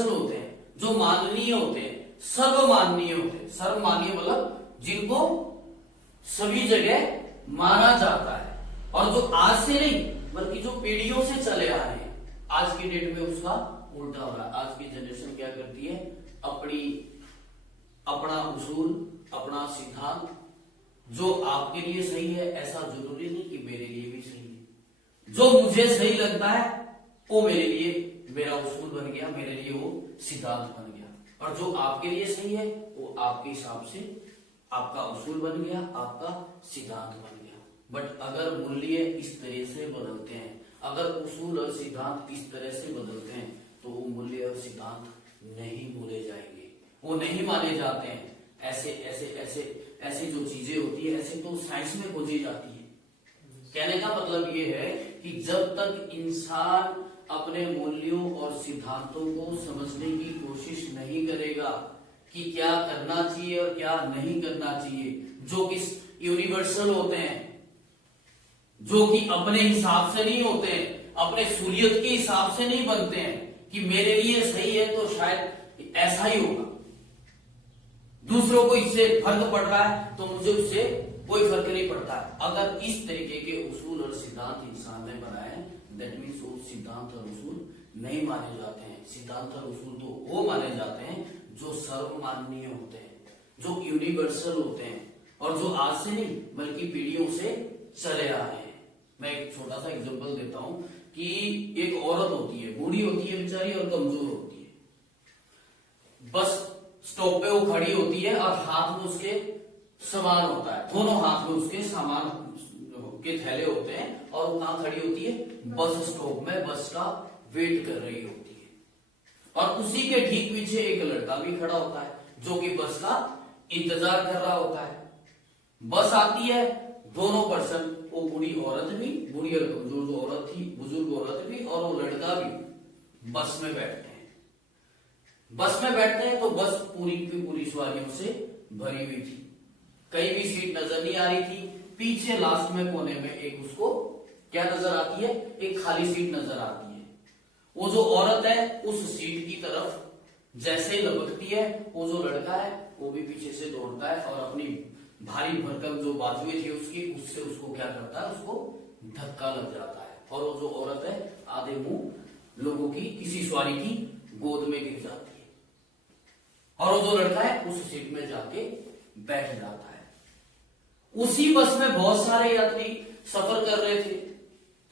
Universal होते हैं, जो माननीय होते हैं, सर्वमाननीय होते हैं। सर्वमाननीय मतलब जिनको सभी जगह माना जाता है, और जो आज से नहीं बल्कि जो पीढ़ियों से चले आ रहे हैं, आज की डेट में उसका उल्टा हो रहा है। आज की जनरेशन क्या करती है, अपना उसूल, अपना सिद्धांत, जो आपके लिए सही है ऐसा जरूरी नहीं कि मेरे लिए भी सही है। जो मुझे सही लगता है वो मेरे लिए मेरा उसूल बन गया, मेरे लिए वो सिद्धांत बन गया। और जो आपके लिए सही है वो आपके हिसाब से आपका उसूल बन गया, आपका सिद्धांत बन गया। बट अगर मूल्य इस तरह से बदलते हैं, अगर उसूल और सिद्धांत इस तरह से बदलते हैं, तो वो मूल्य और सिद्धांत नहीं भूले जाएंगे, वो नहीं माने जाते हैं। ऐसे ऐसे ऐसे ऐसी जो चीजें होती है, ऐसे तो साइंस में खोजी जाती है। कहने का मतलब ये है कि जब तक इंसान अपने मूल्यों और सिद्धांतों को समझने की कोशिश नहीं करेगा कि क्या करना चाहिए और क्या नहीं करना चाहिए, जो कि यूनिवर्सल होते हैं, जो कि अपने हिसाब से नहीं होते हैं, अपने सूलियत के हिसाब से नहीं बनते हैं कि मेरे लिए सही है तो शायद ऐसा ही होगा, दूसरों को इससे फर्क पड़ रहा है तो मुझे उससे कोई फर्क नहीं पड़ता है। अगर इस तरीके के उसूल और सिद्धांत इंसान ने बनाए हैं, दैट मीन्स वो सिद्धांत और उसूल नहीं माने जाते हैं। सिद्धांत और उसूल तो वो माने जाते हैं जो सर्वमाननीय होते हैं, जो यूनिवर्सल होते हैं, और जो आज से नहीं बल्कि पीढ़ियों से चले आ रहे हैं। मैं एक छोटा सा एग्जांपल देता हूं कि एक औरत होती है, बूढ़ी होती है बेचारी और कमजोर होती है। बस स्टॉप पे वो खड़ी होती है और हाथ में उसके सामान होता है, दोनों हाथ में उसके सामान के थैले होते हैं, और वो कहां खड़ी होती है, बस स्टॉप में, बस का वेट कर रही होती है। और उसी के ठीक पीछे एक लड़का भी खड़ा होता है जो कि बस का इंतजार कर रहा होता है। बस आती है, दोनों पर्सन, वो बूढ़ी औरत भी, बूढ़ी और कमजोर जो औरत थी, बुजुर्ग औरत भी, और वो लड़का भी बस में बैठते हैं। बस में बैठते हैं तो बस पूरी की पूरी सवारियों से भरी हुई थी, कहीं भी सीट नजर नहीं आ रही थी। पीछे लास्ट में कोने में एक उसको क्या नजर आती है, एक खाली सीट नजर आती है। वो जो औरत है उस सीट की तरफ जैसे ही लपकती है, वो जो लड़का है वो भी पीछे से दौड़ता है और अपनी भारी भरकम जो बाजुएं थी उसकी, उससे उसको क्या करता है, उसको धक्का लग जाता है, और वो जो औरत है आधे मुंह लोगों की, किसी सवारी की गोद में गिर जाती है, और वो जो लड़का है उस सीट में जाके बैठ जाता है। उसी बस में बहुत सारे यात्री सफर कर रहे थे,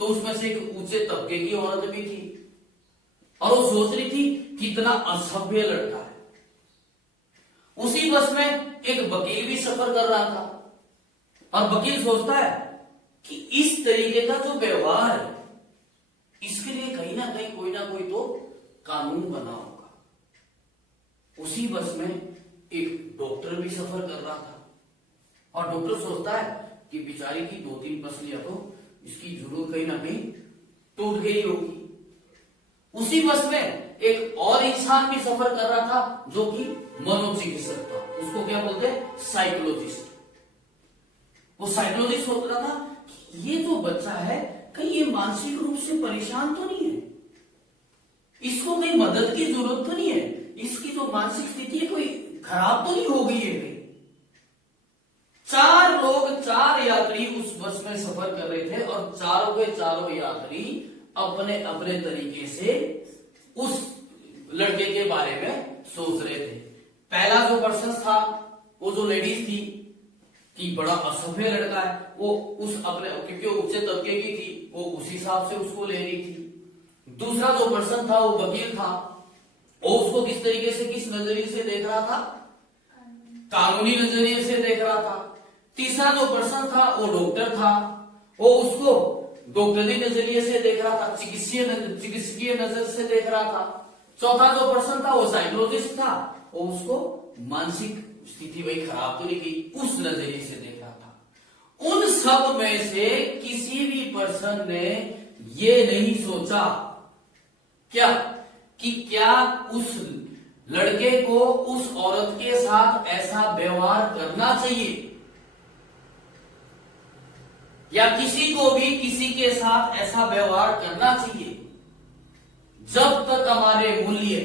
तो उसमें से एक ऊंचे तबके की औरत भी थी, और वो सोच रही थी कितना असभ्य लड़का है। उसी बस में एक वकील भी सफर कर रहा था, और वकील सोचता है कि इस तरीके का जो व्यवहार है, इसके लिए कहीं ना कहीं कोई ना कोई तो कानून बना होगा। उसी बस में एक डॉक्टर भी सफर कर रहा था, और डॉक्टर सोचता है कि बेचारी की 2-3 पसलियां तो इसकी जरूर कहीं ना कहीं टूट गई होगी। उसी बस में एक और इंसान भी सफर कर रहा था जो कि मनोचिकित्सक था, उसको क्या बोलते हैं, साइकोलॉजिस्ट। वो साइकोलॉजिस्ट सोच रहा था कि ये जो बच्चा है कहीं ये मानसिक रूप से परेशान तो नहीं है, इसको कहीं मदद की जरूरत तो नहीं है, इसकी जो मानसिक स्थिति है कोई खराब तो नहीं हो गई है कहीं। 4 लोग, 4 यात्री उस बस में सफर कर रहे थे, और चारों के चारों यात्री अपने अपने तरीके से उस लड़के के बारे में सोच रहे थे। पहला जो पर्सन था, वो जो लेडीज थी कि बड़ा असभ्य लड़का है, वो उस अपने, क्योंकि वो उच्च तबके की थी, वो उस हिसाब से उसको ले रही थी। दूसरा जो पर्सन था वो वकील था, वो उसको किस तरीके से, किस नजरिए से देख रहा था, कानूनी नजरिए से देख रहा था। तीसरा जो पर्सन था वो डॉक्टर था, वो उसको डॉक्टरी नजरिए से देख रहा था, चिकित्सकीय नजर से देख रहा था। चौथा जो पर्सन था वो साइकोलॉजिस्ट था, वो उसको मानसिक स्थिति वही खराब तो नहीं की, उस नजरिए से देख रहा था। उन सब में से किसी भी पर्सन ने ये नहीं सोचा क्या कि क्या उस लड़के को उस औरत के साथ ऐसा व्यवहार करना चाहिए, या किसी को भी किसी के साथ ऐसा व्यवहार करना चाहिए। जब तक हमारे मूल्य,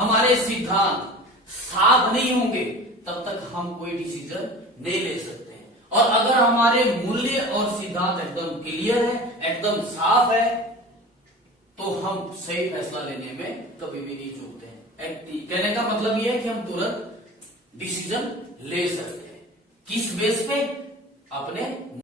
हमारे सिद्धांत साफ नहीं होंगे तब तक हम कोई डिसीजन नहीं ले सकते हैं। और अगर हमारे मूल्य और सिद्धांत एकदम क्लियर है, एकदम साफ है, तो हम सही फैसला लेने में कभी भी नहीं चूकते हैं। कहने का मतलब यह है कि हम तुरंत डिसीजन ले सकते हैं। किस बेस पे? अपने